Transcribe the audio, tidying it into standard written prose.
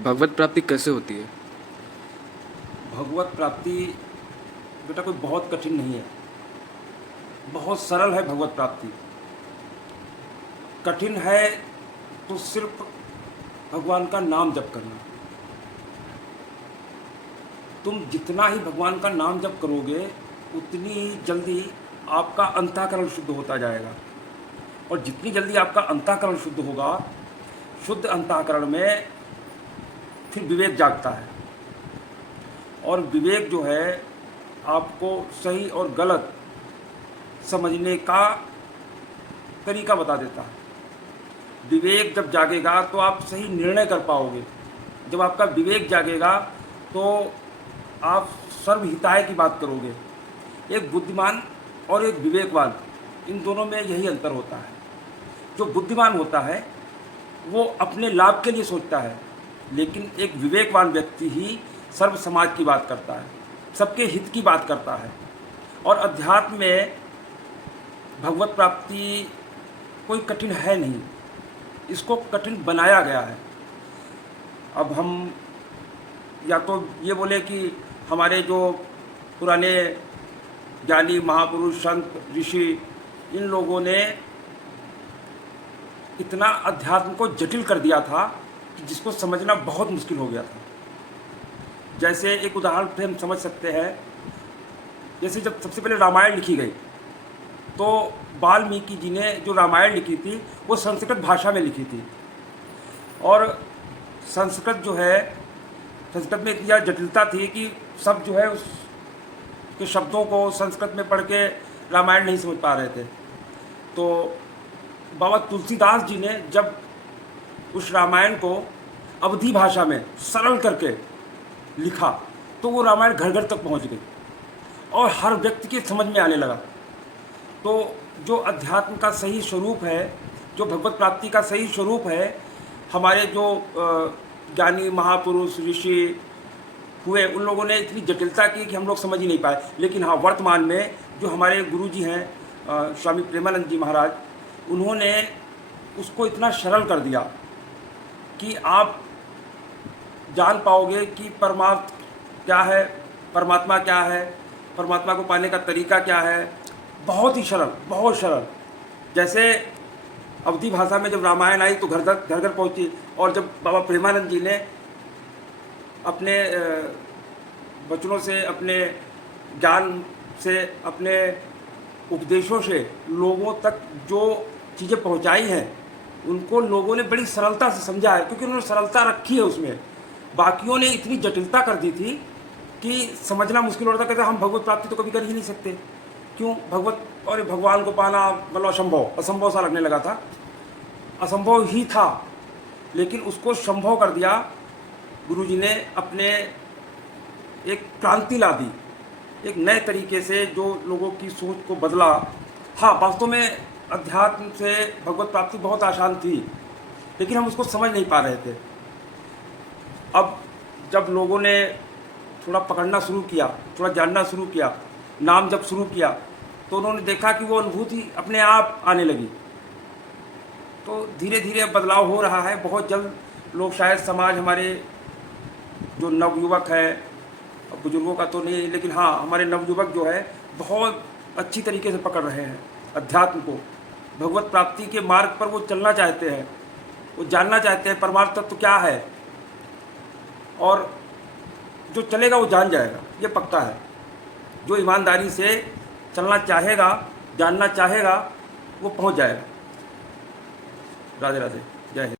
भगवत प्राप्ति कैसे होती है? भगवत प्राप्ति बेटा कोई बहुत कठिन नहीं है, बहुत सरल है भगवत प्राप्ति। कठिन है तो सिर्फ भगवान का नाम जप करना। तुम जितना ही भगवान का नाम जप करोगे उतनी ही जल्दी आपका अंतःकरण शुद्ध होता जाएगा, और जितनी जल्दी आपका अंतःकरण शुद्ध होगा, शुद्ध अंतःकरण में फिर विवेक जागता है, और विवेक जो है आपको सही और गलत समझने का तरीका बता देता है। विवेक जब जागेगा तो आप सही निर्णय कर पाओगे। जब आपका विवेक जागेगा तो आप सर्वहिताय की बात करोगे। एक बुद्धिमान और एक विवेकवान, इन दोनों में यही अंतर होता है। जो बुद्धिमान होता है वो अपने लाभ के लिए सोचता है, लेकिन एक विवेकवान व्यक्ति ही सर्व समाज की बात करता है, सबके हित की बात करता है। और अध्यात्म में भगवत प्राप्ति कोई कठिन है नहीं, इसको कठिन बनाया गया है। अब हम या तो ये बोले कि हमारे जो पुराने ज्ञानी महापुरुष संत ऋषि, इन लोगों ने इतना अध्यात्म को जटिल कर दिया था कि जिसको समझना बहुत मुश्किल हो गया था। जैसे एक उदाहरण से हम समझ सकते हैं, जैसे जब सबसे पहले रामायण लिखी गई तो वाल्मीकि जी ने जो रामायण लिखी थी वो संस्कृत भाषा में लिखी थी, और संस्कृत जो है, संस्कृत में इतनी ज़्यादा जटिलता थी कि सब जो है उसके शब्दों को संस्कृत में पढ़ के रामायण नहीं समझ पा रहे थे। तो बाबा तुलसीदास जी ने जब उस रामायण को अवधी भाषा में सरल करके लिखा तो वो रामायण घर घर तक पहुंच गई और हर व्यक्ति के समझ में आने लगा। तो जो अध्यात्म का सही स्वरूप है, जो भगवत प्राप्ति का सही स्वरूप है, हमारे जो ज्ञानी महापुरुष ऋषि हुए, उन लोगों ने इतनी जटिलता की कि हम लोग समझ ही नहीं पाए। लेकिन हाँ, वर्तमान में जो हमारे गुरु जी हैं स्वामी प्रेमानंद जी महाराज, उन्होंने उसको इतना सरल कर दिया कि आप जान पाओगे कि परमार्थ क्या है, परमात्मा क्या है, परमात्मा को पाने का तरीका क्या है। बहुत ही सरल, बहुत सरल। जैसे अवधी भाषा में जब रामायण आई तो घर घर पहुंची, और जब बाबा प्रेमानंद जी ने अपने वचनों से, अपने ज्ञान से, अपने उपदेशों से लोगों तक जो चीज़ें पहुंचाई हैं, उनको लोगों ने बड़ी सरलता से समझा है, क्योंकि उन्होंने सरलता रखी है उसमें। बाकियों ने इतनी जटिलता कर दी थी कि समझना मुश्किल हो रहा था। कहते हम भगवत प्राप्ति तो कभी कर ही नहीं सकते, क्यों? भगवत और भगवान को पाना मतलब असंभव, असंभव सा लगने लगा था। असंभव ही था, लेकिन उसको संभव कर दिया गुरुजी ने। अपने एक क्रांति ला दी, एक नए तरीके से जो लोगों की सोच को बदला। हाँ, वास्तव में अध्यात्म से भगवत प्राप्ति बहुत आसान थी, लेकिन हम उसको समझ नहीं पा रहे थे। अब जब लोगों ने थोड़ा पकड़ना शुरू किया, थोड़ा जानना शुरू किया, नाम जब शुरू किया, तो उन्होंने देखा कि वो अनुभूति अपने आप आने लगी। तो धीरे धीरे बदलाव हो रहा है। बहुत जल्द लोग, शायद समाज, हमारे जो नवयुवक है, बुजुर्गों का तो नहीं, लेकिन हाँ, हमारे नवयुवक जो है बहुत अच्छी तरीके से पकड़ रहे हैं अध्यात्म को। भगवत प्राप्ति के मार्ग पर वो चलना चाहते हैं, वो जानना चाहते हैं परमार्थ तत्व क्या है, और जो चलेगा वो जान जाएगा, ये पक्का है। जो ईमानदारी से चलना चाहेगा, जानना चाहेगा, वो पहुंच जाएगा। राधे राधे, जय हिंद।